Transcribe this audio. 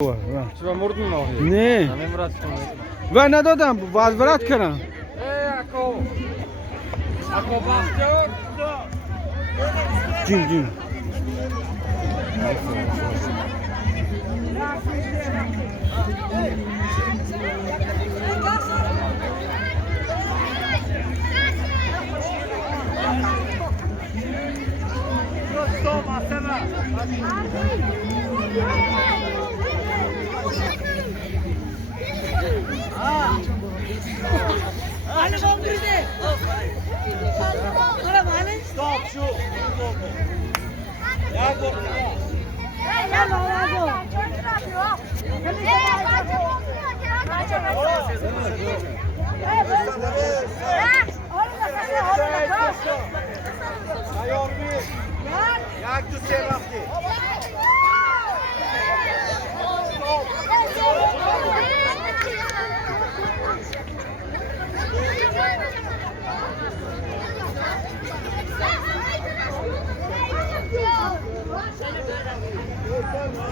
چرا مردم ما نه نمیرد و ندادم وزورت کردم اکو باختیار جیم جیم Jak tu się rafty?